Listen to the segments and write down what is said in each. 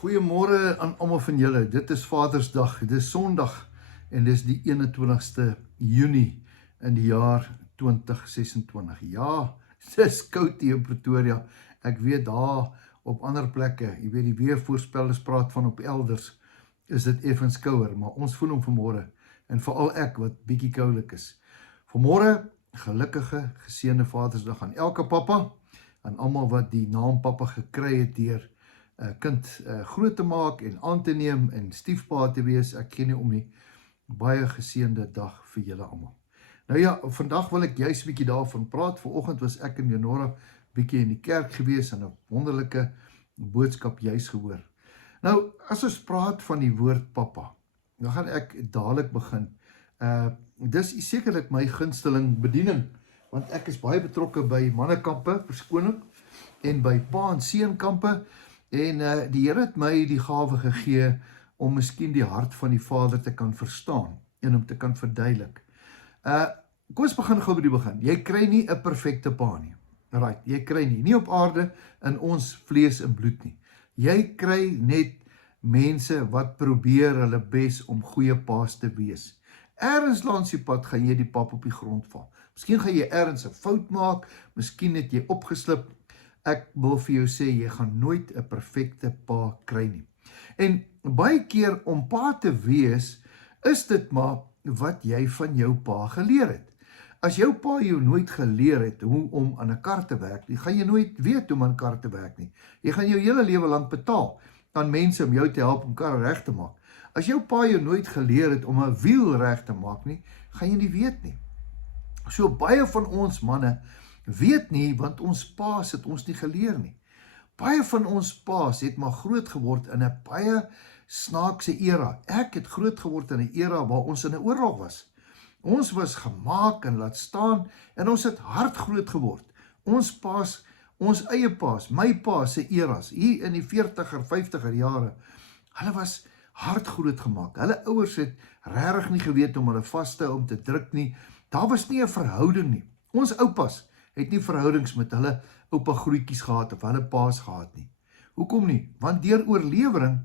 Goeiemôre aan almal van julle. Dit is Vadersdag. Dit is Sondag en dis die 21ste Junie in die jaar 2026. Ja, dis koud hier in Pretoria. Ek weet daar op ander plekke, jy weet die weervoorspellers praat van op elders, is dit effens kouer, maar ons voel hom vanmôre en veral ek wat bietjie koulik is. Vanmôre gelukkige, geseënde Vadersdag aan elke pappa, aan almal wat die naam pappa gekry het deur kind groot te maak en aan te neem en stiefpa te wees. Ek gee nie om nie. Baie geseënde dag vir julle almal. Nou ja, vandag wil ek juist 'n bietjie daarvan praat. Vanoggend was ek en Leonora bietjie in die kerk gewees en 'n wonderlike boodskap juist gehoor. Nou, as ons praat van die woord pappa, dan gaan ek dadelik begin. Dis sekerlik my gunsteling bediening, want ek is baie betrokke by mannekampe, verskoning, en by pa en seunkampe. En die Here het my die gawe gegee om miskien die hart van die Vader te kan verstaan en om te kan verduidelik. Kom ons begin gou by die begin. Jy kry nie 'n perfekte pa nie. Right, jy kry nie op aarde in ons vlees en bloed nie. Jy kry net mense wat probeer hulle bes om goeie paas te wees. Ergens langs die pad gaan jy die pap op die grond val. Miskien gaan jy ergens 'n fout maak, miskien het jy opgeslip. Ek wil vir jou sê, jy gaan nooit 'n perfekte pa kry nie. En baie keer om pa te wees, is dit maar wat jy van jou pa geleer het. As jou pa jou nooit geleer het hoe om aan 'n kar te werk nie, gaan jy nooit weet hoe om aan 'n kar te werk nie. Jy gaan jou hele lewe lank betaal aan mense om jou te help om karre reg te maak. As jou pa jou nooit geleer het om 'n wiel reg te maak nie, gaan jy nie weet nie. So baie van ons manne weet nie, want ons paas het ons nie geleer nie. Baie van ons paas het maar groot geword in 'n baie snaakse era. Ek het groot geword in 'n era waar ons in 'n oorlog was. Ons was gemaak en laat staan en ons het hard groot geword. Ons paas, ons eie paas, my pa se eras, hier in die 40er, 50er jare, hulle was hard groot gemaak. Hulle ouers het regtig nie geweet om hulle vas te hou, om te druk nie. Daar was nie 'n verhouding nie. Ons oupas het nie verhoudings met hulle oupa grootjies gehad of hulle paas gehad nie. Hoekom nie? Want deur oorlewering,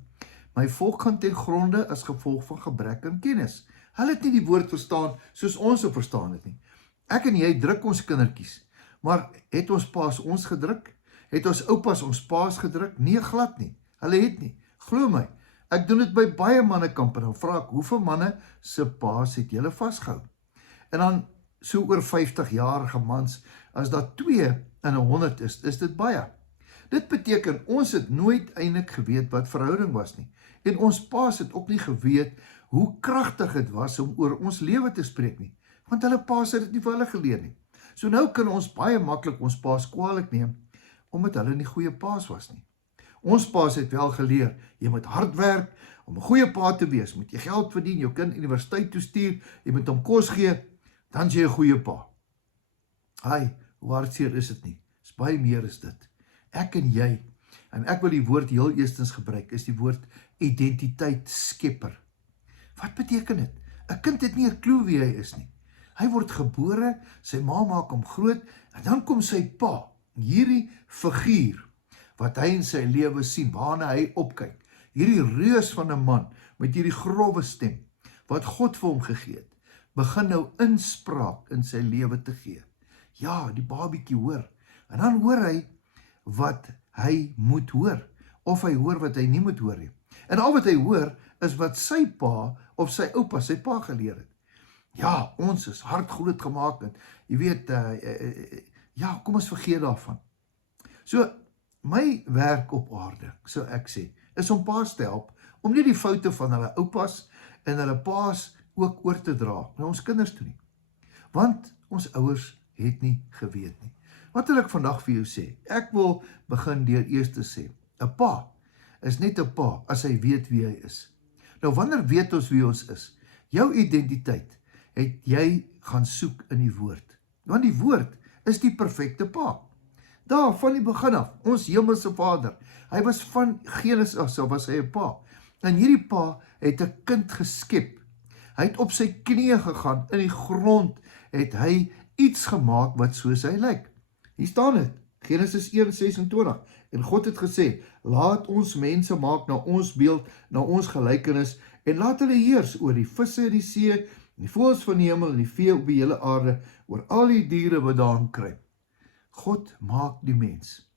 my volk gaan ten gronde as gevolg van gebrek aan kennis. Hulle het nie die woord verstaan soos ons so verstaan het nie. Ek en jy druk ons kindertjies, maar het ons paas ons gedruk? Het ons oupas ons paas gedruk? Nee, glad nie. Hulle het nie. Glo my, ek doen dit by baie mannekampe, dan vra ek, hoeveel manne se paas het julle vasgehou? En dan so oor 50-jarige mans, as dat 2 in 100 is dit baie. Dit beteken, ons het nooit eintlik geweet wat verhouding was nie. En ons paas het ook nie geweet hoe kragtig het was om oor ons lewe te spreek nie. Want hulle paas het dit nie vir hulle geleer nie. So nou kan ons baie maklik ons paas kwaadlik neem, omdat hulle nie goeie paas was nie. Ons paas het wel geleer, jy moet hard werk, om 'n goeie pa te wees, moet jy geld verdien, jou kind universiteit toe stuur, jy moet hom kos gee, dan is jy 'n goeie pa. Ai, hoe hartseer is dit nie? Dis baie meer is dit. Ek en jy, en ek wil die woord heel eerstens gebruik, is die woord identiteit skepper. Wat beteken dit? 'n Kind het nie 'n klou wie hy is nie. Hy word gebore, sy ma maak hom groot, en dan kom sy pa, hierdie figuur, wat hy in sy lewe sien, waarna hy opkyk. Hierdie reus van 'n man, met hierdie growwe stem, wat God vir hom gegee het, begin nou inspraak in sy lewe te gee. Ja, die babietjie hoor. En dan hoor hy wat hy moet hoor. Of hy hoor wat hy nie moet hoor nie. En al wat hy hoor, is wat sy pa of sy oupa, sy pa geleer het. Ja, ons is hard groot gemaak. En jy weet, ja, kom ons vergeet daarvan. So, my werk op aarde, so ek sê, is om paas te help, om nie die foute van hulle oupas en hulle paas ook oor te dra na ons kinders toe nie. Want ons ouers het nie geweet nie. Wat wil ek vandag vir jou sê? Ek wil begin deur eers te sê, 'n pa is net 'n pa as hy weet wie hy is. Nou wanneer weet ons wie ons is? Jou identiteit het jy gaan soek in die woord. Want die woord is die perfekte pa. Daar van die begin af, ons hemelse Vader, hy was van Genesis af, so was hy 'n pa. En hierdie pa het 'n kind geskep. Hy het op sy knieë gegaan, in die grond het hy iets gemaak wat soos hy lyk. Hier staan dit. Genesis 1:26. En God het gesê, laat ons mense maak na ons beeld, na ons gelykenis, en laat hulle heers oor die visse in die see, en die voëls van die hemel, en die vee op die hele aarde, oor al die diere wat daarin kruip. God maak die mens.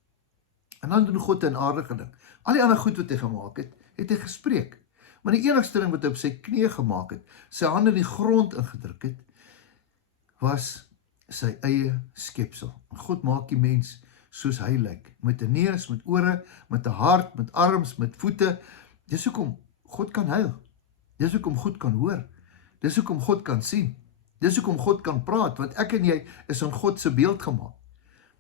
En dan doen God 'n aardige ding. Al die ander goed wat hy gemaak het, het hy gespreek. Maar die enigste ding wat hy op sy knie gemaak het, sy hande in die grond ingedruk het, was sy eie skepsel. En God maak die mens soos hy lyk, met 'n neus, met ore, met 'n hart, met arms, met voete. Dis hoekom God kan huil. Dis hoekom God kan hoor. Dis hoekom God kan sien. Dis hoekom God kan praat, want ek en jy is in God se beeld gemaak.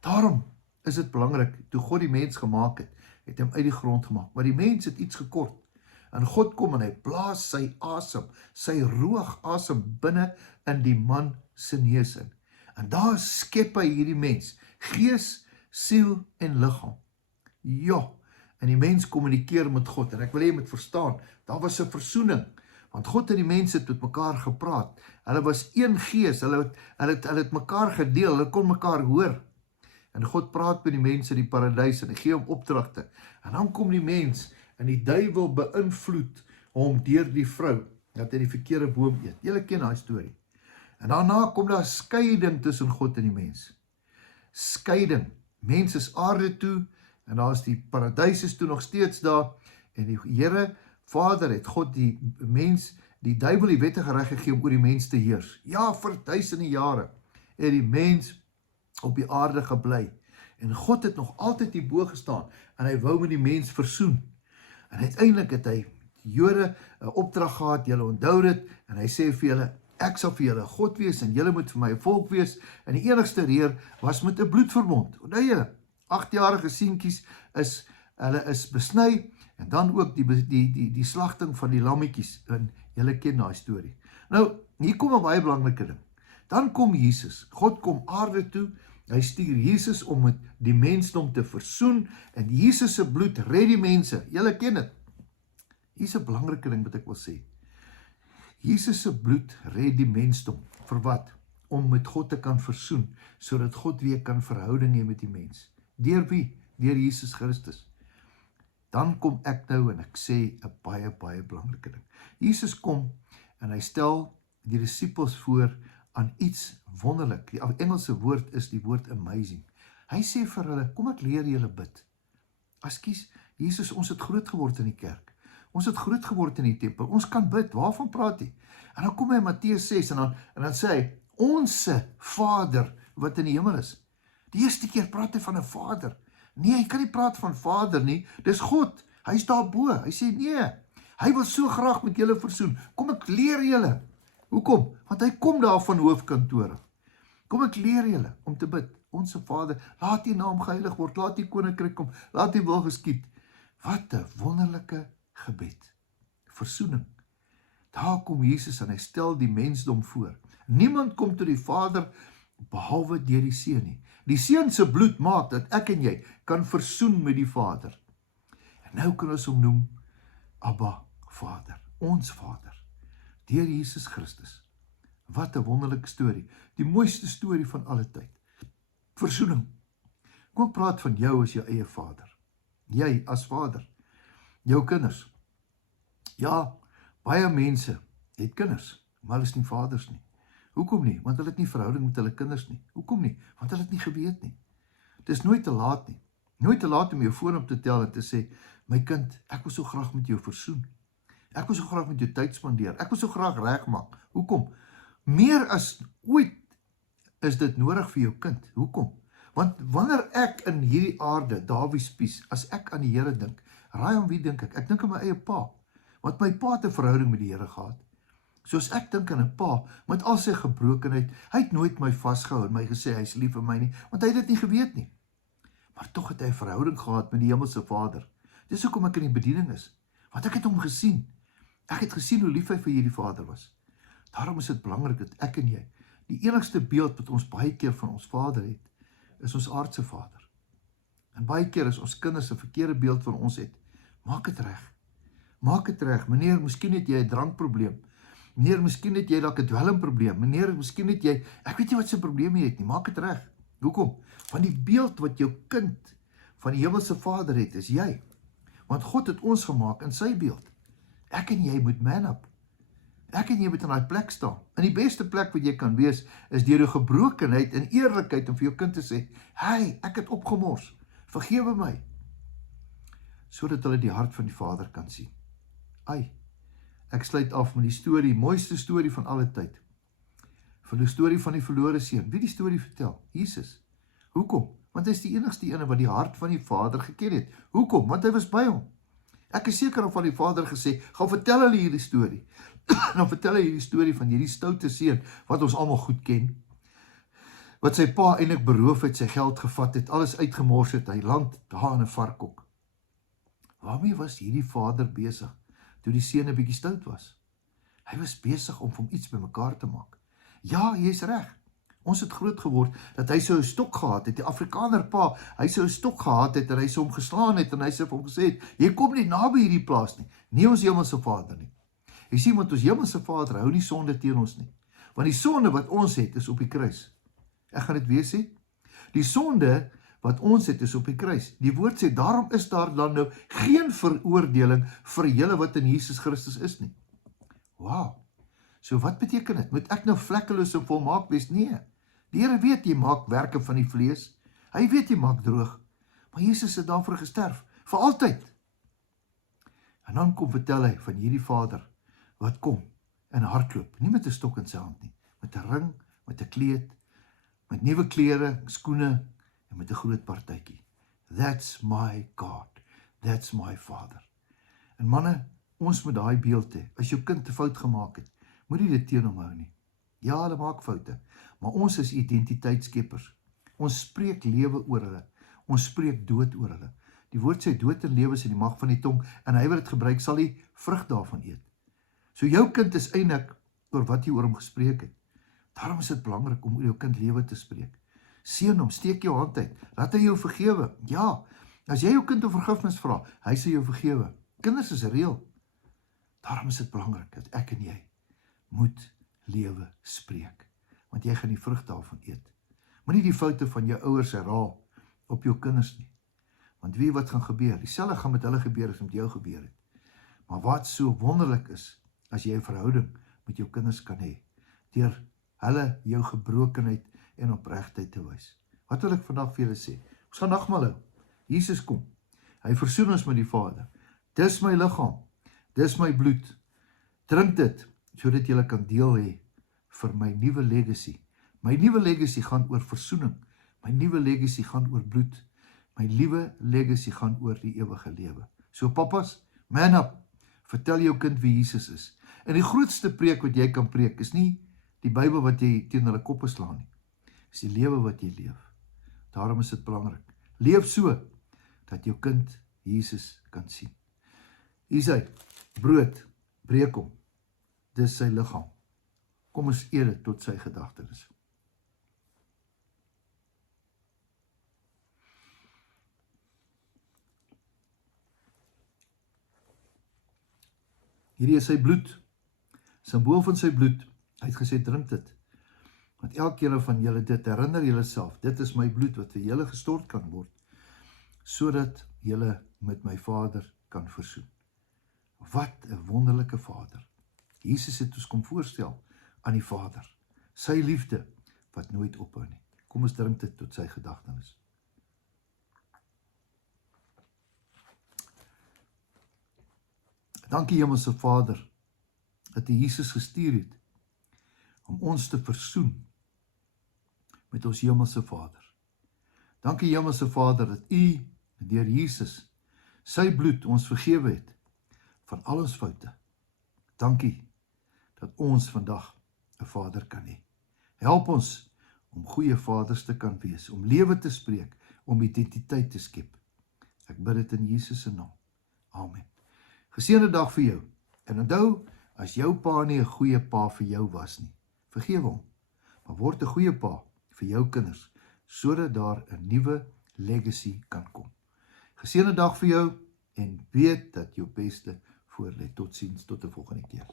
Daarom is dit belangrik, toe God die mens gemaak het, het hom uit die grond gemaak, maar die mens het iets gekort. En God kom en hy blaas sy asem, sy roog asem binne in die man se neus in. En daar skep hy hierdie mens, gees, siel en liggaam. Ja, en die mens kommunikeer met God, en ek wil hê jy moet verstaan, daar was 'n versoening, want God en die mens het met mekaar gepraat, hulle was een gees, hulle het mekaar gedeel, hulle kon mekaar hoor, en God praat met die mens in die paradys, en hy gee hom opdragte, en dan kom die mens, en die duiwel beïnvloed hom deur die vrou, dat hy die verkeerde boom eet. Julle ken daai storie. En daarna kom daar skeiding tussen God en die mens. Skeiding. Mens is aarde toe, en daar is die paradys is toe nog steeds daar, en die Here Vader het God die mens, die duiwel die wettige reg gegee om oor die mens te heers. Ja, vir duisende jare het die mens op die aarde gebly, en God het nog altyd hierbo gestaan, en hy wou met die mens versoen. En uiteindelik het hy die Jode 'n opdrag gehad, julle onthou dit, en hy sê vir julle, ek sal vir julle God wees, en julle moet vir my 'n volk wees, en die enigste reër was met 'n bloedverbond. Onthou julle, 8-jarige seentjies hulle is besny, en dan ook die slagting van die lammetjies, en julle ken daai storie. Nou, hier kom 'n baie belangrike ding. Dan kom Jesus, God kom aarde toe, hy stuur Jesus om met die mensdom te versoen, en Jesus se bloed red die mense, julle ken dit. Hier is 'n belangrike ding wat ek wil sê. Jesus se bloed red die mensdom, vir wat? Om met God te kan versoen, sodat God weer kan verhouding hê met die mens. Deur wie? Deur Jesus Christus. Dan kom ek nou en ek sê 'n baie belangrike ding. Jesus kom en hy stel die disippels voor aan iets wonderlik. Die Engelse woord is die woord amazing. Hy sê vir hulle, kom ek leer julle bid. Ekskuus, Jesus, ons het groot geword in die kerk. Ons het groot geword in die tempel. Ons kan bid. Waarvan praat hy? En dan kom hy in Matteus 6 en dan sê hy, onse Vader wat in die hemel is. Die eerste keer praat hy van 'n Vader. Nee, hy kan nie praat van Vader nie. Dis God. Hy is daarbo. Hy sê nee. Hy wil so graag met julle versoen. Kom ek leer julle. Hoekom? Want hy kom daar van hoofkantore. Kom ek leer julle om te bid. Onse Vader, laat U naam geheilig word. Laat U koninkryk kom. Laat U wil geskied. Wat 'n wonderlike gebed. Versoening. Daar kom Jesus en hy stel die mensdom voor. Niemand kom tot die Vader behalwe deur die Seun nie. Die Seun se bloed maak dat ek en jy kan versoen met die Vader. En nou kan ons hom noem Abba Vader, ons Vader, deur Jesus Christus. Wat 'n wonderlike storie, die mooiste storie van alle tyd. Versoening. Kom ek praat van jou as jou eie vader. Jy as vader, jou kinders. Ja, baie mense het kinders, maar hulle is nie vaders nie. Hoekom nie? Want hulle het nie verhouding met hulle kinders nie. Hoekom nie? Want hulle het nie geweet nie. Het is nooit te laat nie. Nooit te laat om jou foon op te tel en te sê, my kind, ek wil so graag met jou versoen. Ek wil so graag met jou tyd spandeer. Ek wil so graag regmaak. Hoekom? Meer as ooit is dit nodig vir jou kind. Hoekom? Want wanneer ek in hierdie aarde, Dawie spies, as ek aan die Here dink, raai aan wie dink ek? Ek dink aan my eie pa. Want my pa het 'n verhouding met die Here gehad. Soos ek dink aan 'n pa, met al sy gebrokenheid, hy het nooit my vasgehou en my gesê, hy is lief vir my nie, want hy het dit nie geweet nie. Maar tog het hy 'n verhouding gehad met die Hemelse Vader. Dis hoekom ek in die bediening is, want ek het hom gesien. Ek het gesien hoe lief hy vir hierdie Vader was. Daarom is dit belangrik dat ek en jy, die enigste beeld wat ons baie keer van ons Vader het, is ons aardse Vader. En baie keer as ons kinders 'n verkeerde beeld van ons het, maak dit reg. Maak dit reg. Meneer, miskien het jy 'n drankprobleem. Meneer, miskien het jy dalk 'n dwelmprobleem. Meneer, miskien het jy, ek weet nie wat se probleem jy het nie, maak dit reg. Hoekom? Want die beeld wat jou kind van die hemelse Vader het, is jy. Want God het ons gemaak in sy beeld. Ek en jy moet man up. Ek en jy moet in daai plek staan. En die beste plek wat jy kan wees, is deur jou gebrokenheid en eerlikheid om vir jou kind te sê, hey, ek het opgemors, vergewe my. Sodat hulle die hart van die Vader kan sien. Ek sluit af met die storie, mooiste storie van alle tyd. Van die storie van die verlore seun. Wie die storie vertel? Jesus. Hoekom? Want hy is die enigste ene wat die hart van die Vader geken het. Hoekom? Want hy was by hom. Ek is seker van die Vader gesê, gaan vertel hulle hierdie storie. Dan vertel hy hierdie storie van hierdie stoute seun, wat ons almal goed ken, wat sy pa eintlik beroof het, sy geld gevat het, alles uitgemors het, hy land daar in 'n varkhok. Waarmee was hierdie vader besig, toe die seun 'n bietjie stout was? Hy was besig om hom iets bymekaar te maak. Ja, jy is reg. Ons het groot geword, dat hy so 'n stok gehad het, die Afrikaner pa, hy so 'n stok gehad het, en hy so hom geslaan het, en hy so hom gesê het, jy kom nie naby hierdie plaas nie, nie ons hemelse Vader nie. Jy sien, want ons hemelse Vader hou nie sonde teen ons nie, want die sonde wat ons het, is op die kruis. Ek gaan dit weer sê, die sonde wat ons het, is op die kruis. Die woord sê, daarom is daar dan nou geen veroordeling vir julle wat in Jesus Christus is nie. Wow, so wat beteken dit? Moet ek nou vlekkeloos en volmaak wees? Nee, die Here weet jy maak werke van die vlees, hy weet jy maak droog, maar Jesus het daarvoor gesterf, vir altyd. En dan kom vertel hy van hierdie vader, wat kom en hardloop, nie met 'n stok in sy hand nie, met 'n ring, met 'n kleed, met nuwe klere, skoene, en met 'n groot partytjie. That's my God, that's my Father. En manne, ons moet daai beeld hê. As jou kind 'n fout gemaak het, moet jy dit teen hom hou nie. Ja, hulle maak foute, maar ons is identiteitsskeppers. Ons spreek lewe oor hulle, ons spreek dood oor hulle. Die woord sê dood en lewe is in die mag van die tong, en hy wat dit gebruik, sal die vrug daarvan eet. So jou kind is eintlik oor wat jy oor hom gespreek het. Daarom is dit belangrik om oor jou kind lewe te spreek. Seën hom, steek jou hand uit, laat hy jou vergewe. Ja, as jy jou kind om vergifnis vra, hy sal jou vergewe. Kinders is reël. Daarom is dit belangrik dat ek en jy moet lewe spreek, want jy gaan die vrug daarvan eet. Moenie die foute van jou ouers herhaal op jou kinders nie, want weet wat gaan gebeur? Dieselfde gaan met hulle gebeur as met jou gebeur het. Maar wat so wonderlik is, as jy 'n verhouding met jou kinders kan hê, deur hulle jou gebrokenheid en opregtheid te wys. Wat wil ek vandag vir julle sê? Ons gaan nagmaal hou. Jesus kom. Hy versoen ons met die Vader. Dis my liggaam. Dis my bloed. Drink dit, sodat julle kan deel hê vir my nuwe legacy. My nuwe legacy gaan oor versoening. My nuwe legacy gaan oor bloed. My nuwe legacy gaan oor die ewige lewe. So papas, man up. Vertel jou kind wie Jesus is. En die grootste preek wat jy kan preek, is nie die Bybel wat jy teen hulle koppe slaan nie. Is die lewe wat jy leef. Daarom is dit belangrik. Leef so, dat jou kind Jesus kan sien. Hier is hy, brood, breek hom. Dis sy liggaam. Kom ons eer dit tot sy gedagtenis. Hierdie is sy bloed, symbool van sy bloed. Hy het gesê, drink dit. Want elkeen van julle dit, herinner julle self, dit is my bloed wat vir julle gestort kan word, sodat julle met my Vader kan versoen. Wat 'n wonderlike Vader. Jesus het ons kom voorstel aan die Vader. Sy liefde wat nooit ophou nie. Kom ons drink dit tot sy gedagtenis. Dankie Hemelse Vader, dat U Jesus gestuur het, om ons te versoen met ons Hemelse Vader. Dankie Hemelse Vader, dat U, deur Jesus, sy bloed ons vergewe het, van al ons foute. Dankie, dat ons vandag 'n Vader kan hê. Help ons, om goeie vaders te kan wees, om lewe te spreek, om identiteit te skep. Ek bid dit in Jesus se naam. Amen. Geseënde dag vir jou. En onthou, as jou pa nie 'n goeie pa vir jou was nie, vergewe hom, maar word 'n goeie pa vir jou kinders, sodat daar 'n nuwe legacy kan kom. Geseënde dag vir jou, en weet dat jou beste voorlê. Totsiens, tot 'n volgende keer.